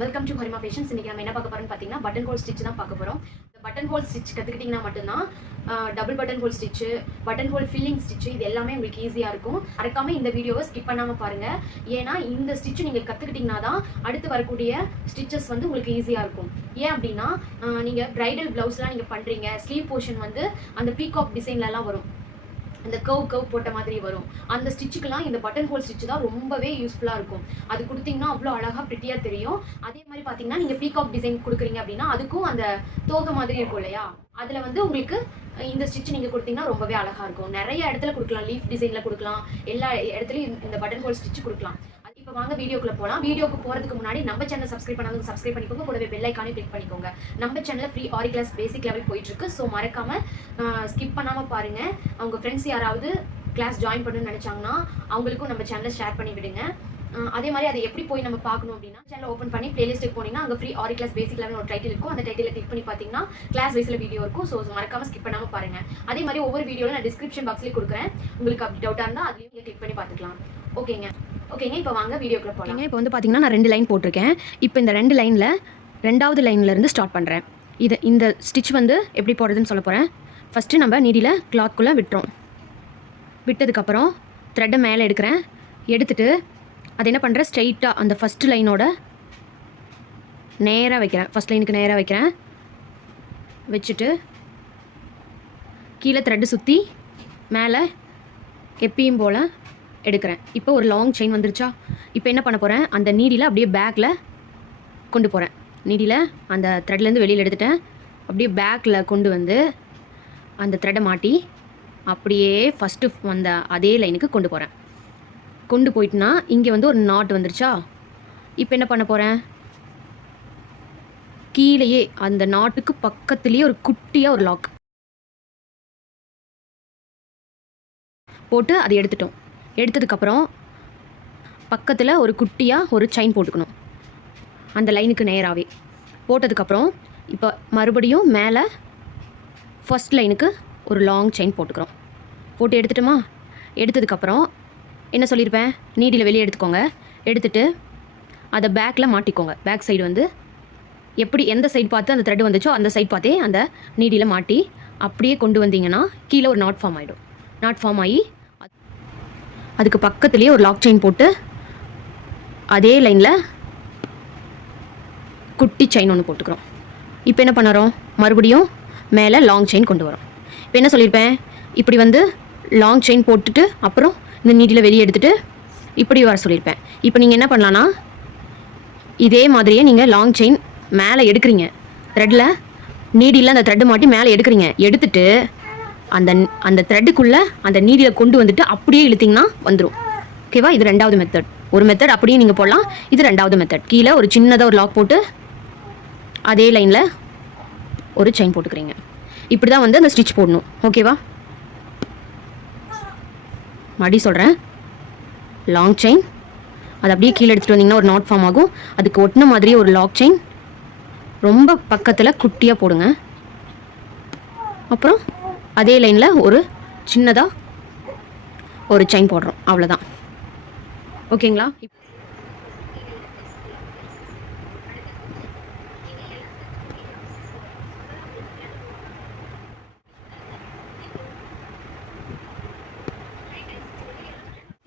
Welcome to Harima fashions இன்னைக்கு நம்ம என்ன பார்க்க போறோம்னு பார்த்தீங்கன்னா பட்டன் ஹோல் ஸ்டிச் தான் பார்க்க போறோம். இந்த பட்டன் ஹோல் ஸ்டிச் கற்றுக்கிட்டிங்கன்னா மட்டும்தான் double button hole stitch button hole filling stitch இது எல்லாமே உங்களுக்கு ஈஸியாக இருக்கும். மறக்காம இந்த வீடியோவை ஸ்கிப் பண்ணாமல் பாருங்க. ஏன்னா இந்த ஸ்டிச் நீங்கள் கற்றுக்கிட்டிங்கன்னா தான் அடுத்து வரக்கூடிய ஸ்டிச்சஸ் வந்து உங்களுக்கு ஈஸியாக இருக்கும். ஏன் அப்படின்னா நீங்கள் நீங்க பிரைடல் ப்ளவுஸ்லாம் நீங்கள் பண்ணுறீங்க ஸ்லீவ் போர்ஷன் வந்து அந்த பீகாக் டிசைன்லலாம் வரும். அந்த கவ் கவ் போட்ட மாதிரி வரும். அந்த ஸ்டிச்சுக்கெல்லாம் இந்த பட்டன் ஹோல் ஸ்டிச் தான் ரொம்பவே யூஸ்ஃபுல்லாக இருக்கும். அது கொடுத்தீங்கன்னா அவ்வளோ அழகாக ப்ரிட்டியாக தெரியும். அதே மாதிரி பார்த்தீங்கன்னா நீங்கள் பீகாக் டிசைன் கொடுக்குறீங்க அப்படின்னா அதுக்கும் அந்த தோகை மாதிரி இருக்கும் இல்லையா? அதில் வந்து உங்களுக்கு இந்த ஸ்டிச் நீங்கள் கொடுத்தீங்கன்னா ரொம்பவே அழகாக இருக்கும். நிறைய இடத்துல கொடுக்கலாம். லீஃப் டிசைனில் கொடுக்கலாம். எல்லா இடத்துலையும் இந்த பட்டன் ஹோல் ஸ்டிச் கொடுக்கலாம். இப்போ வாங்க வீடியோக்குள்ள போகலாம் வீடியோக்கு போகிறதுக்கு முன்னாடி நம்ம சேனல் சப்ஸ்கிரைப் பண்ணாதவங்க சப்ஸ்கிரைப் பண்ணிக்கோங்க. கூடவே பெல் ஐக்கானே கிளிக் பண்ணிக்கோங்க. நம்ம சேனலில் free Aari class basic level போயிட்டு இருக்கு. ஸோ மறக்காம ஸ்கிப் பண்ணாமல் பாருங்க. அவங்க ஃப்ரெண்ட்ஸ் யாராவது கிளாஸ் ஜாயின் பண்ணணும்னு நினச்சாங்கன்னா அவங்களுக்கும் நம்ம சேனலை ஷேர் பண்ணி விடுங்க. அதே மாதிரி அதை எப்படி போய் நம்ம பார்க்கணும் அப்படின்னா சேனல் ஓப்பன் பண்ணி பிளேலிஸ்ட்டுக்கு போனீங்கன்னா அங்கே free Aari class basic level ஒரு டைட்டில் இருக்கும். அந்த டைட்டில் கிளிக் பண்ணி பார்த்தீங்கன்னா கிளாஸ் வைஸில் வீடியோ இருக்கும். ஸோ மறக்காம ஸ்கிப் பண்ணாமல் பாருங்க. அதே மாதிரி ஒவ்வொரு வீடியோவில் நான் டிஸ்கிரிப்ஷன் பாக்ஸ்லேயே கொடுக்குறேன். உங்களுக்கு அப்படி டவுட்டாக இருந்தால் அதுலேயும் நீங்கள் கிளிக் பண்ணி பார்த்துக்கலாம். ஓகேங்க ஓகேங்க இப்போ வாங்க வீடியோக்குள்ள போகலாம் இப்போ வந்து பார்த்தீங்கன்னா நான் ரெண்டு லைன் போட்டிருக்கேன். இப்போ இந்த ரெண்டு லைனில் ரெண்டாவது லைனில் இருந்து ஸ்டார்ட் பண்ணுறேன் இது இந்த ஸ்டிச் வந்து எப்படி போடுறதுன்னு சொல்ல போகிறேன் ஃபஸ்ட்டு நம்ம நீடியில் கிளாத்குள்ளே விட்டுறோம். விட்டதுக்கப்புறம் த்ரெட்டை மேலே எடுக்கிறேன். எடுத்துட்டு அது என்ன பண்ணுறேன் ஸ்ட்ரைட்டாக அந்த ஃபஸ்ட் லைனோட நேராக வைக்கிறேன். ஃபஸ்ட் லைனுக்கு நேராக வைக்கிறேன். வச்சுட்டு கீழே த்ரெட்டு சுற்றி மேலே எப்பயும் போல் எடுக்கிறேன். இப்போ ஒரு லாங் செயின் வந்துருச்சா? இப்போ என்ன பண்ண போகிறேன் அந்த நீடியில் அப்படியே பேக்கில் கொண்டு போகிறேன் நீடியில் அந்த த்ரெட்லேருந்து வெளியில் எடுத்துட்டேன். அப்படியே பேக்கில் கொண்டு வந்து அந்த த்ரெட்டை மாட்டி அப்படியே ஃபஸ்ட்டு வந்த அதே லைனுக்கு கொண்டு போகிறேன் கொண்டு போயிட்டுனா இங்கே வந்து ஒரு நாட் வந்துருச்சா? இப்போ என்ன பண்ண போகிறேன் கீழேயே அந்த நாட்டுக்கு பக்கத்துலேயே ஒரு குட்டியாக ஒரு லாக் போட்டு அதை எடுத்துட்டோம். எடுத்ததுக்கப்புறம் பக்கத்தில் ஒரு குட்டியாக ஒரு செயின் போட்டுக்கணும். அந்த லைனுக்கு நேராகவே போட்டதுக்கப்புறம் இப்போ மறுபடியும் மேலே ஃபர்ஸ்ட் லைனுக்கு ஒரு லாங் செயின் போட்டுக்கிறோம். போட்டு எடுத்துட்டோமா? எடுத்ததுக்கப்புறம் என்ன சொல்லியிருப்பேன் நீடியில் வெளியே எடுத்துக்கோங்க. எடுத்துட்டு அதை பேக்கில் மாட்டிக்கோங்க. பேக் சைடு வந்து எப்படி எந்த சைடு பார்த்து அந்த த்ரெட் வந்துச்சோ அந்த சைடு பார்த்தே அந்த நீடியில் மாட்டி அப்படியே கொண்டு வந்தீங்கன்னா கீழே ஒரு நாட் ஃபார்ம் ஆகிடும் நாட் ஃபார்ம் ஆகி அதுக்கு பக்கத்துலேயே ஒரு லாக் செயின் போட்டு அதே லைனில் குட்டி செயின் ஒன்று போட்டுக்கிறோம். இப்போ என்ன பண்ணுறோம்? மறுபடியும் மேலே லாங் செயின் கொண்டு வரோம். இப்போ என்ன சொல்லியிருப்பேன்? இப்படி வந்து லாங் செயின் போட்டுட்டு அப்புறம் இந்த நீடியில் வெளியே எடுத்துகிட்டு இப்படி வர சொல்லியிருப்பேன். இப்போ நீங்கள் என்ன பண்ணலான்னா இதே மாதிரியே நீங்கள் லாங் செயின் மேலே எடுக்கிறீங்க. த்ரெட்டில் நீடியில் அந்த த்ரெட்டு மாட்டி மேலே எடுக்கிறீங்க. எடுத்துட்டு அந்த அந்த த்ரெட்டுக்குள்ளே அந்த நீடியை கொண்டு வந்துட்டு அப்படியே இழுத்தீங்கன்னா வந்துடும் ஓகேவா இது ரெண்டாவது மெத்தட் ஒரு மெத்தட் அப்படியே நீங்கள் போடலாம். இது ரெண்டாவது மெத்தட் கீழே ஒரு சின்னதாக ஒரு லாக் போட்டு அதே லைனில் ஒரு செயின் போட்டுக்கிறீங்க. இப்படி தான் வந்து அந்த ஸ்டிச் போடணும். ஓகேவா மறுபடி சொல்கிறேன் லாங் செயின் அது அப்படியே கீழே எடுத்துகிட்டு வந்தீங்கன்னா ஒரு நாட் ஃபார்ம் ஆகும். அதுக்கு ஒட்டின மாதிரியே ஒரு லாக் செயின் ரொம்ப பக்கத்தில் குட்டியாக போடுங்க. அப்புறம் அதே லைனில் ஒரு சின்னதாக ஒரு செயின் போடுறோம். அவ்வளோதான் ஓகேங்களா?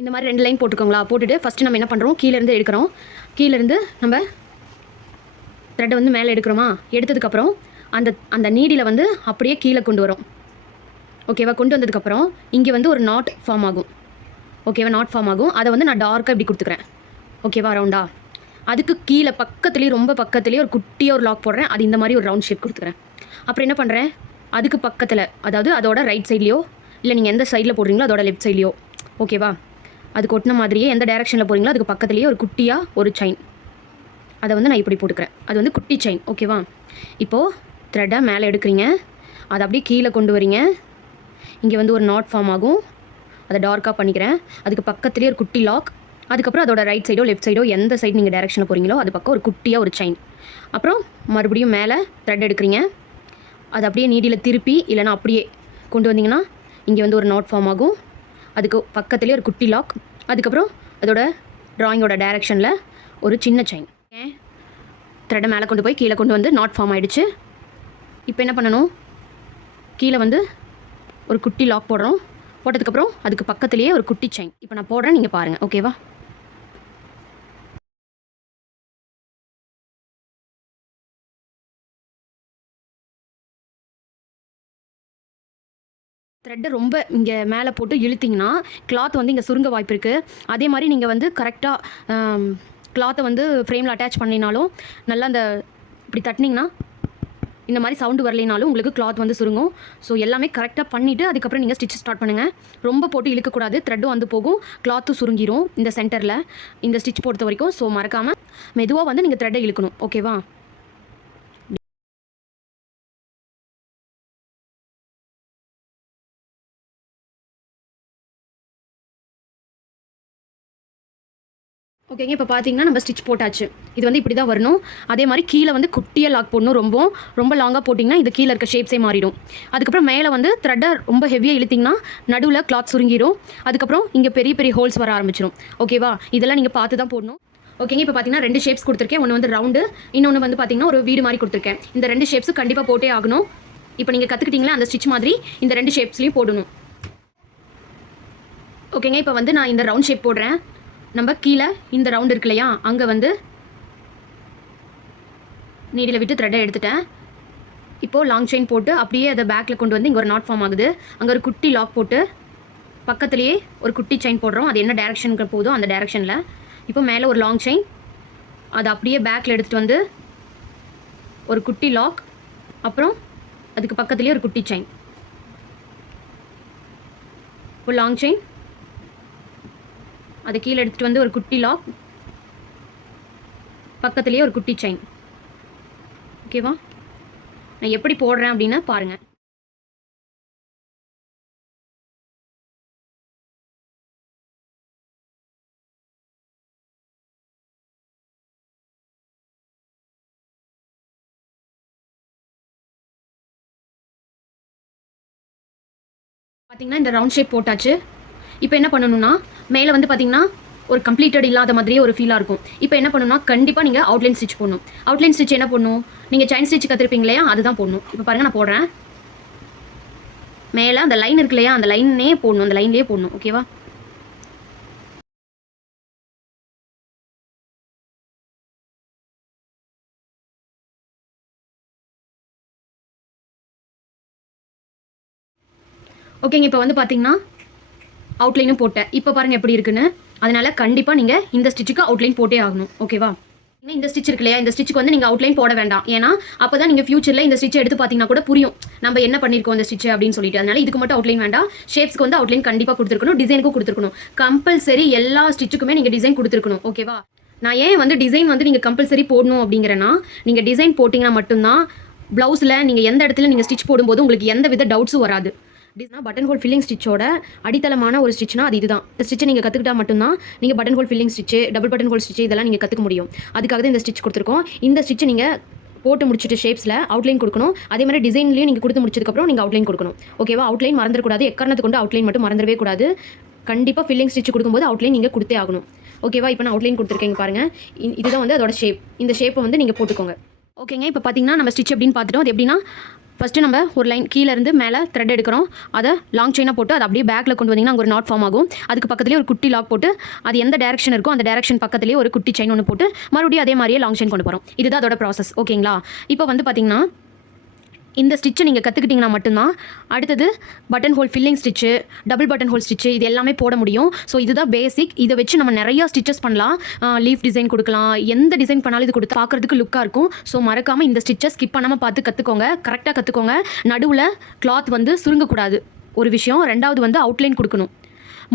இந்த மாதிரி ரெண்டு லைன் போட்டுக்கோங்களா. போட்டுட்டு ஃபஸ்ட்டு நம்ம என்ன பண்ணுறோம் கீழேருந்து எடுக்கிறோம். கீழேருந்து நம்ம த்ரெட்டை வந்து மேலே எடுக்கிறோமா? எடுத்ததுக்கப்புறம் அந்த அந்த நீடியில் வந்து அப்படியே கீழே கொண்டு வரோம். ஓகேவா கொண்டு வந்ததுக்கப்புறம் இங்கே வந்து ஒரு நாட் ஃபார்ம் ஆகும். ஓகேவா நாட் ஃபார்ம் ஆகும். அதை வந்து நான் டார்க்காக இப்படி கொடுத்துக்கிறேன். ஓகேவா ரவுண்டா அதுக்கு கீழே பக்கத்துலேயே ரொம்ப பக்கத்துலேயே ஒரு குட்டியாக ஒரு லாக் போடுறேன். அது இந்த மாதிரி ஒரு ரவுண்ட் ஷேப் கொடுத்துக்கிறேன். அப்புறம் என்ன பண்ணுறேன் அதுக்கு பக்கத்தில் அதாவது அதோட ரைட் சைட்லேயோ இல்லை நீங்கள் எந்த சைடில் போடுறீங்களோ அதோட லெஃப்ட் சைட்லேயோ ஓகேவா அது கொட்டின மாதிரியே எந்த டேரெக்ஷனில் போகிறீங்களோ அதுக்கு பக்கத்துலேயே ஒரு குட்டியாக ஒரு செயின் அதை வந்து நான் இப்படி போட்டுக்கிறேன். அது வந்து குட்டி செயின் ஓகேவா இப்போது த்ரெட்டாக மேலே எடுக்கிறீங்க. அதை அப்படியே கீழே கொண்டு வரீங்க. இங்கே வந்து ஒரு நாட் ஃபார்ம் ஆகும். அதை டார்க்காக பண்ணிக்கிறேன். அதுக்கு பக்கத்துலேயே ஒரு குட்டி லாக் அதுக்கப்புறம் அதோட ரைட் சைடோ லெஃப்ட் சைடோ எந்த சைடு நீங்கள் டேரெக்ஷனில் போகிறீங்களோ அது பக்கம் ஒரு குட்டியாக ஒரு செயின் அப்புறம் மறுபடியும் மேலே த்ரெட் எடுக்கிறீங்க. அது அப்படியே நீடியில் திருப்பி இல்லைனா அப்படியே கொண்டு வந்தீங்கன்னா இங்கே வந்து ஒரு நாட் ஃபார்ம் ஆகும். அதுக்கு பக்கத்துலேயே ஒரு குட்டி லாக் அதுக்கப்புறம் அதோட ட்ராயிங்கோட டேரெக்ஷனில் ஒரு சின்ன செயின் த்ரெட்டை மேலே கொண்டு போய் கீழே கொண்டு வந்து நாட் ஃபார்ம் ஆகிடுச்சு இப்போ என்ன பண்ணணும்? கீழே வந்து ஒரு குட்டி லாக் போடுறோம். போட்டதுக்கப்புறம் அதுக்கு பக்கத்துலேயே ஒரு குட்டி செயின் இப்போ நான் போடுறேன் நீங்கள் பாருங்கள் ஓகேவா த்ரெட்டை ரொம்ப இங்கே மேலே போட்டு இழுத்திங்கன்னா கிளாத் வந்து இங்கே சுருங்க வாய்ப்பு இருக்குது அதே மாதிரி நீங்கள் வந்து கரெக்டாக கிளாத்தை வந்து ஃப்ரேமில் அட்டாச் பண்ணினாலும் நல்லா அந்த இப்படி தட்டினீங்கன்னா இந்த மாதிரி சவுண்டு வரலைனாலும் உங்களுக்கு கிளாத் வந்து சுருங்கும். ஸோ எல்லாமே கரெக்டாக பண்ணிவிட்டு அதுக்கப்புறம் நீங்கள் ஸ்டிச் ஸ்டார்ட் பண்ணுங்கள் ரொம்ப போட்டு இழுக்கக்கூடாது த்ரெட்டும் வந்து போகும் கிளாத்தும் சுருங்கிரும் இந்த சென்டரில் இந்த ஸ்டிச் பொறுத்த வரைக்கும் ஸோ மறக்காமல் மெதுவாக வந்து நீங்கள் த்ரெட்டை இழுக்கணும் ஓகேவா ஓகேங்க இப்போ பார்த்தீங்கன்னா நம்ம ஸ்டிச் போட்டாச்சு. இது வந்து இப்படி தான் வரணும். அதே மாதிரி கீழே வந்து குட்டியாக லாக் போடணும் ரொம்ப. ரொம்ப லாங்காக போட்டிங்கன்னா இது கீழே இருக்க ஷேப்ஸே மாறிடும். அதுக்கப்புறம் மேலே வந்து த்ரெட்டை ரொம்ப ஹெவியாக இழுத்திங்கன்னா நடுவில் கிளாத் சுருங்கிரும். அதுக்கப்புறம் இங்கே பெரிய பெரிய ஹோல்ஸ் வர ஆரம்பிச்சிடும் ஓகேவா இதெல்லாம் நீங்கள் பார்த்து தான் போடணும். ஓகேங்க இப்போ பார்த்தீங்கன்னா ரெண்டு ஷேப்ஸ் கொடுத்துருக்கேன். ஒன்று வந்து ரவுண்டு இன்னொன்று வந்து பார்த்தீங்கன்னா ஒரு வீடு மாதிரி கொடுத்துருக்கேன். இந்த ரெண்டு ஷேப்ஸும் கண்டிப்பாக போட்டே ஆகணும். இப்போ நீங்கள் கற்றுக்கிட்டீங்களா அந்த ஸ்டிச் மாதிரி? இந்த ரெண்டு ஷேப்ஸ்லையும் போடணும். ஓகேங்க இப்போ வந்து நான் இந்த ரவுண்ட் ஷேப் போடுறேன். நம்ம கீழே இந்த ரவுண்ட் இருக்கு இல்லையா? அங்கே வந்து நீடியில் விட்டு த்ரெட்டை எடுத்துட்டேன். இப்போது லாங் செயின் போட்டு அப்படியே அதை பேக்கில் கொண்டு வந்து இங்கே ஒரு நாட் ஃபார்ம் ஆகுது. அங்கே ஒரு குட்டி லாக் போட்டு பக்கத்துலேயே ஒரு குட்டி செயின் போடுறோம். அது என்ன டேரெக்ஷனுக்கு போதோ அந்த டேரெக்ஷனில் இப்போ மேலே ஒரு லாங் செயின் அதை அப்படியே பேக்கில் எடுத்துகிட்டு வந்து ஒரு குட்டி லாக் அப்புறம் அதுக்கு பக்கத்துலேயே ஒரு குட்டி செயின் இப்போ லாங் செயின் அதை கீழே எடுத்துகிட்டு வந்து ஒரு குட்டி லாக் பக்கத்துலேயே ஒரு குட்டி செயின் ஓகேவா நான் எப்படி போடுறேன் அப்படின்னா பாருங்கள் பார்த்தீங்கன்னா இந்த ரவுண்ட் ஷேப் போட்டாச்சு. இப்போ என்ன பண்ணணும்னா மேலே வந்து பார்த்தீங்கன்னா ஒரு கம்ப்ளீட்டட் இல்லாத மாதிரியே ஒரு ஃபீலாக இருக்கும். இப்போ என்ன பண்ணணும்னா கண்டிப்பாக நீங்கள் அவுட்லைன் ஸ்டிச் போடணும். அவுட்லைன் ஸ்டிச் என்ன பண்ணணும் நீங்கள் செயின் ஸ்டிச் கற்றுருப்பீங்க இல்லையா அதுதான் போடணும். இப்போ பாருங்கள் நான் போடுறேன். மேலே அந்த லைன் இருக்கு இல்லையா அந்த லைனே போடணும். அந்த லைன்லேயே போடணும் ஓகேவா ஓகேங்க இப்போ வந்து பார்த்தீங்கன்னா அவுட்லைனும் போட்டேன். இப்போ பாருங்கள் எப்படி இருக்குன்னு. அதனால் கண்டிப்பாக நீங்கள் இந்த ஸ்டிச்சுக்கு அவுட்லைன் போட்டே ஆகணும். ஓகேவா இந்த ஸ்டிச் இருக்கு இல்லையா இந்த ஸ்டிச்சுக்கு வந்து நீங்கள் அவுட்லைன் போட வேண்டாம். ஏன்னா அப்போ தான் நீங்கள் ஃபியூச்சரில் இந்த ஸ்டிச் எடுத்து பார்த்தீங்கன்னா கூட புரியும். நம்ம என்ன பண்ணியிருக்கோம் இந்த ஸ்டிச் அப்படின்னு சொல்லிட்டு. அதனால இதுக்கு மட்டும் அவுட்லைன் வேண்டாம். ஷேப்ஸ்க்கு வந்து அவுட்லைன் கண்டிப்பாக கொடுத்துருக்கணும். டிசைனுக்கும் கொடுத்துருக்கணும். கம்பல்சரி எல்லா ஸ்டிச்சுக்குமே நீங்கள் டிசைன் கொடுத்துருக்கணும். ஓகேவா நான் ஏன் வந்து டிசைன் வந்து நீங்கள் கம்பல்சரி போடணும் அப்படிங்கிறேன்னா நீங்கள் டிசைன் போட்டிங்கன்னா மட்டும்தான் ப்ளவுஸில் நீங்கள் எந்த இடத்துல நீங்கள் ஸ்டிச் போடும்போது உங்களுக்கு எந்த வித டவுட்ஸும் வராது. டிஸ்னா பட்டன் ஹோல் ஃபில்லிங் ஸ்டிச்சோட அடித்தளமான ஒரு ஸ்டிச்னா அது இதுதான். இந்த ஸ்டிச்சை நீங்கள் கற்றுக்கிட்டா மட்டும்தான் நீங்கள் button hole filling stitch double button hole stitch இதெல்லாம் நீங்கள் கற்றுக்க முடியும். அதுக்காக தான் இந்த ஸ்டிச் கொடுத்துருக்கோம். இந்த ஸ்டிச்சை நீங்கள் போட்டு முடிச்சுட்டு ஷேப்ஸில் அவுட்லைன் கொடுக்கணும். அதே மாதிரி டிசைன்லேயும் நீங்கள் கொடுத்து முடிச்சதுக்கப்புறம் நீங்கள் அவுட்லைன் கொடுக்கணும். ஓகேவா அவுட்லைன் மறந்துடக்கூடாது. எக்காரணத்து கொண்டு அவுட்லைன் மட்டும் மறந்துடவே கூடாது. கண்டிப்பாக ஃபில்லிங் ஸ்டிச் கொடுக்கும்போது அவுட்லைன் நீங்கள் கொடுத்தே ஆகணும். ஓகேவா இப்போ நான் அவுட்லைன் கொடுத்துருக்கேங்க பாருங்கள் இதுதான் வந்து அதோட ஷேப் இந்த ஷேப்பை வந்து நீங்கள் போட்டுக்கோங்க. ஓகேங்க இப்போ பார்த்தீங்கன்னா நம்ம ஸ்டிச் எப்படின்னு பார்த்துட்டோம் அது எப்படின்னா ஃபஸ்ட்டு நம்ம ஒரு லைன் கீழே இருந்து மேலே த்ரெட் எடுக்கிறோம். அதை லாங் செயினாக போட்டு அதை அப்படியே பேக்கில் கொண்டு வந்தீங்கன்னா அங்கே ஒரு நாட் ஃபார்ம் ஆகும். அதுக்கு பக்கத்துலேயே ஒரு குட்டி லாக் போட்டு அது எந்த டேரக்ஷன் இருக்கோ அந்த டேரக்ஷன் பக்கத்துலேயே ஒரு குட்டி செயின் ஒன்று போட்டு மறுபடியும் அதே மாதிரியே லாங் செயின் கொண்டு போகிறோம் இதுதான் அதோட ப்ராசஸ் ஓகேங்களா இப்போ வந்து பார்த்தீங்கன்னா இந்த ஸ்டிச்சை நீங்கள் கற்றுக்கிட்டிங்கன்னா மட்டும்தான். அடுத்தது button hole filling stitch double button hole stitch இது எல்லாமே போட முடியும். ஸோ இதுதான் பேசிக் இதை வச்சு நம்ம நிறையா ஸ்டிச்சஸ் பண்ணலாம். லீஃப் டிசைன் கொடுக்கலாம். எந்த டிசைன் பண்ணாலும் இது கொடுத்து பார்க்குறதுக்கு லுக்காக இருக்கும். ஸோ மறக்காமல் இந்த ஸ்டிச்சை ஸ்கிப் பண்ணாமல் பார்த்து கற்றுக்கோங்க கரெக்டாக கற்றுக்கோங்க நடுவில் கிளாத் வந்து சுருங்கக்கூடாது. ஒரு விஷயம். ரெண்டாவது வந்து அவுட்லைன் கொடுக்கணும்.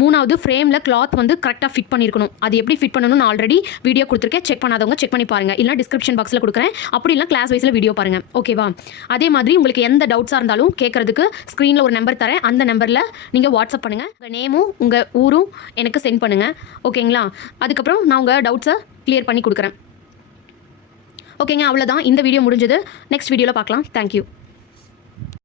மூணாவது ஃப்ரேமில் கிளாத் வந்து கரெக்டாக ஃபிட் பண்ணியிருக்கணும் அது எப்படி ஃபிட் பண்ணணும்னு ஆல்ரெடி வீடியோ கொடுத்துருக்கேன். செக் பண்ணாதவங்க செக் பண்ணி பாருங்க. இல்லை டிஸ்கிரிப்ஷன் பாக்ஸில் கொடுக்குறேன். அப்படி இல்லை கிளாஸ் வைஸில் வீடியோ பாருங்கள் ஓகேவா அதே மாதிரி உங்களுக்கு எந்த டவுட்ஸாக இருந்தாலும் கேட்குறதுக்கு ஸ்க்ரீனில் ஒரு நம்பர் தரேன். அந்த நம்பரில் நீங்கள் வாட்ஸ்அப் பண்ணுங்கள் உங்கள் நேமும் உங்கள் ஊரும் எனக்கு சென்ட் பண்ணுங்கள் ஓகேங்களா அதுக்கப்புறம் நான் உங்கள் டவுட்ஸை க்ளியர் பண்ணி கொடுக்குறேன். ஓகேங்க அவ்வளோதான் இந்த வீடியோ முடிஞ்சது. நெக்ஸ்ட் வீடியோவில் பார்க்கலாம். தேங்க்யூ